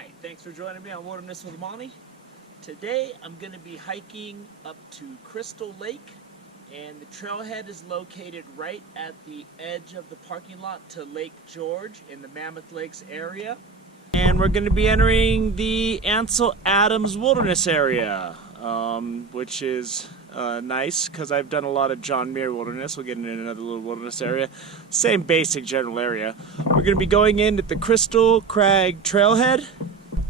Hi, thanks for joining me on Wilderness with Monty. Today I'm going to be hiking up to Crystal Lake, and the trailhead is located right at the edge of the parking lot to Lake George in the Mammoth Lakes area. And we're going to be entering the Ansel Adams Wilderness area, which is nice because I've done a lot of John Muir Wilderness. We'll get into another little wilderness area. Same basic general area. We're going to be going in at the Crystal Crag Trailhead.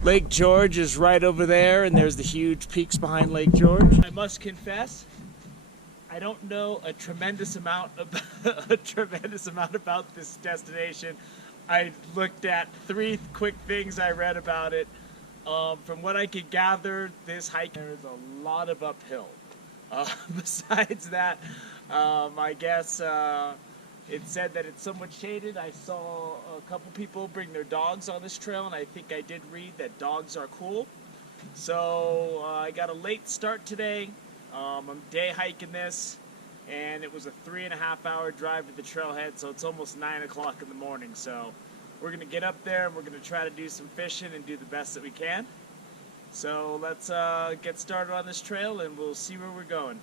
Lake George is right over there, and there's the huge peaks behind Lake George. I must confess, I don't know a tremendous amount about this destination. I looked at 3 quick things I read about it. From what I could gather, this hike, there is a lot of uphill. Besides that, I guess it said that it's somewhat shaded. I saw a couple people bring their dogs on this trail, and I think I did read that dogs are cool. So I got a late start today. I'm day hiking this, and it was a 3.5-hour drive to the trailhead, so it's almost 9 o'clock in the morning. So we're going to get up there, and we're going to try to do some fishing and do the best that we can. So let's get started on this trail, and we'll see where we're going.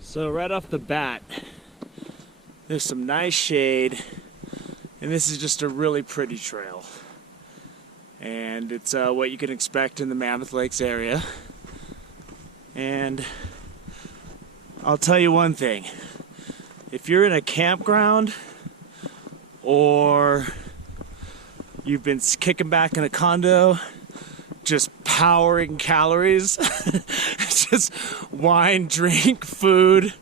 So right off the bat, there's some nice shade, and this is just a really pretty trail. And it's what you can expect in the Mammoth Lakes area. And I'll tell you one thing. If you're in a campground or you've been kicking back in a condo, just powering calories, just wine, drink, food,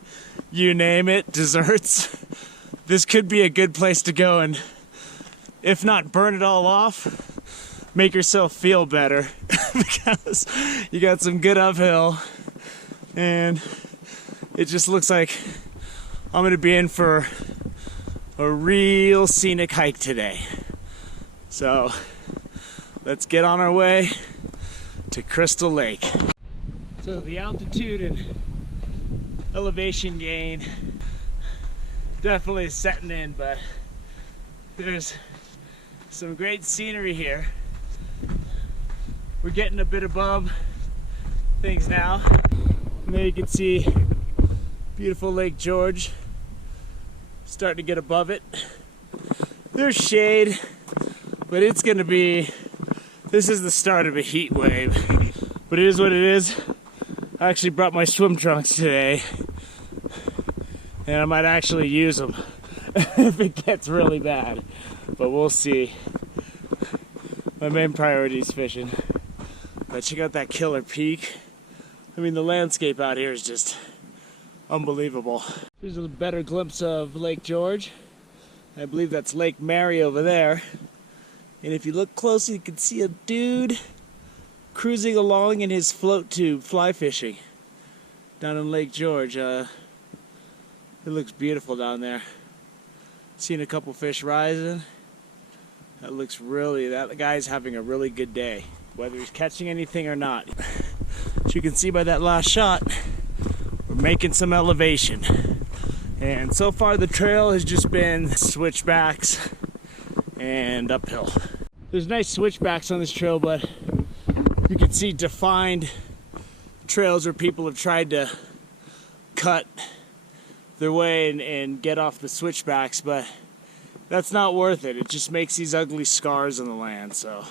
you name it, desserts, this could be a good place to go and, if not burn it all off, make yourself feel better because you got some good uphill, and it just looks like I'm going to be in for a real scenic hike today. So let's get on our way to Crystal Lake. So the altitude and elevation gain definitely is setting in, but there's some great scenery here. We're getting a bit above things now. And there you can see beautiful Lake George starting to get above it. There's shade, but it's gonna be, this is the start of a heat wave, but it is what it is. I actually brought my swim trunks today, and I might actually use them if it gets really bad, but we'll see. My main priority is fishing. But check out that killer peak. I mean, the landscape out here is just unbelievable. Here's a better glimpse of Lake George. I believe that's Lake Mary over there. And if you look closely, you can see a dude cruising along in his float tube, fly fishing down in Lake George. It looks beautiful down there. Seen a couple fish rising. That looks really, that guy's having a really good day, whether he's catching anything or not. As you can see by that last shot, we're making some elevation. And so far the trail has just been switchbacks and uphill. There's nice switchbacks on this trail, but you can see defined trails where people have tried to cut their way and get off the switchbacks, but that's not worth it. It just makes these ugly scars on the land. So,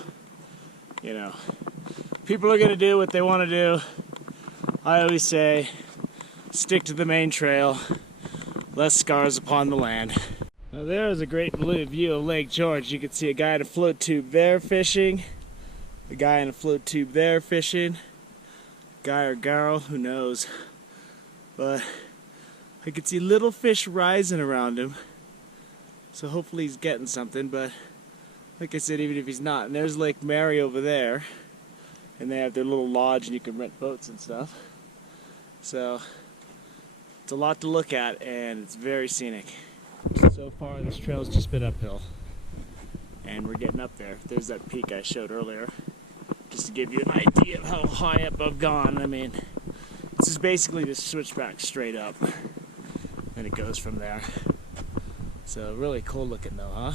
you know, people are gonna do what they want to do. I always say, stick to the main trail, less scars upon the land. Now there is a great view of Lake George. You can see a guy in a float tube there fishing, a guy in a float tube there fishing, guy or girl, who knows. But I can see little fish rising around him, so hopefully he's getting something. But like I said, even if he's not, and there's Lake Mary over there, and they have their little lodge and you can rent boats and stuff. So it's a lot to look at, and it's very scenic. So far this trail's just been uphill, and we're getting up there. There's that peak I showed earlier, just to give you an idea of how high up I've gone. I mean, this is basically just switchback straight up, and it goes from there. So really cool looking though, huh?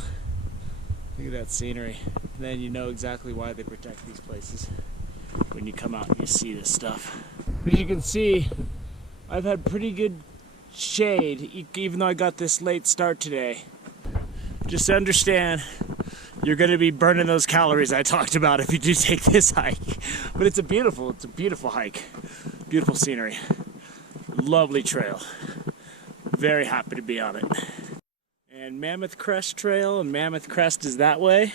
Look at that scenery. then you know exactly why they protect these places when you come out and you see this stuff. As you can see, I've had pretty good shade, even though I got this late start today. Just understand, you're going to be burning those calories I talked about if you do take this hike. But it's a beautiful hike. Beautiful scenery. Lovely trail. Very happy to be on it. And Mammoth Crest Trail, and Mammoth Crest is that way,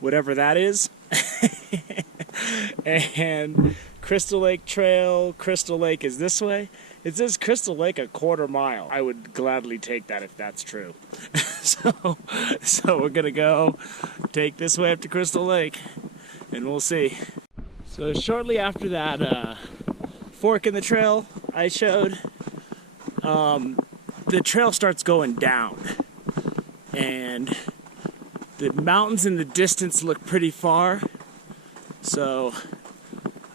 whatever that is. And Crystal Lake Trail, Crystal Lake is this way. It says Crystal Lake a quarter mile. I would gladly take that if that's true. So we're gonna go take this way up to Crystal Lake, and we'll see. So shortly after that fork in the trail I showed, the trail starts going down, and the mountains in the distance look pretty far. So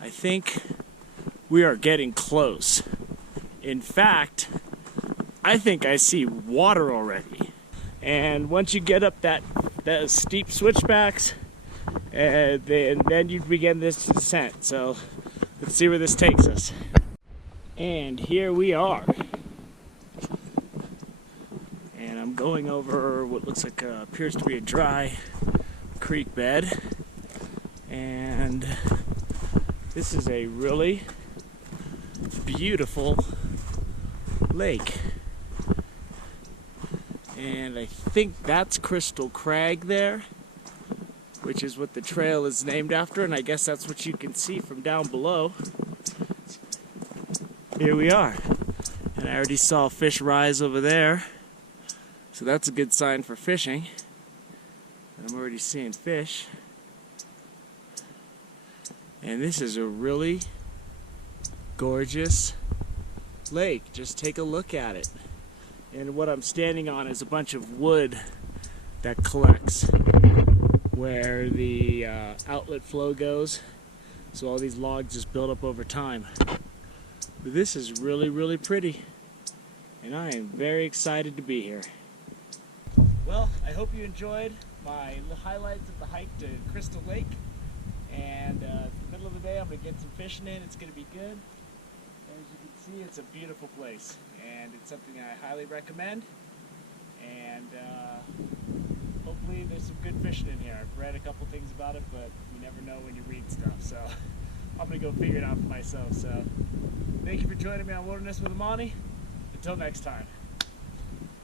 I think we are getting close. In fact, I think I see water already. And once you get up that steep switchbacks, then you begin this descent. So let's see where this takes us. And here we are. And I'm going over what looks like appears to be a dry creek bed. And this is a really beautiful lake. And I think that's Crystal Crag there, which is what the trail is named after, and I guess that's what you can see from down below. Here we are. And I already saw fish rise over there, so that's a good sign for fishing. I'm already seeing fish. And this is a really gorgeous lake. Just take a look at it. And what I'm standing on is a bunch of wood that collects where the outlet flow goes. So all these logs just build up over time. But this is really, really pretty. And I am very excited to be here. Well, I hope you enjoyed my highlights of the hike to Crystal Lake. And it's the middle of the day, I'm going to get some fishing in. It's going to be good. As you can see, it's a beautiful place. And it's something I highly recommend. And hopefully there's some good fishing in here. I've read a couple things about it, but you never know when you read stuff. So I'm going to go figure it out for myself. So thank you for joining me on Wilderness with Amani. Until next time.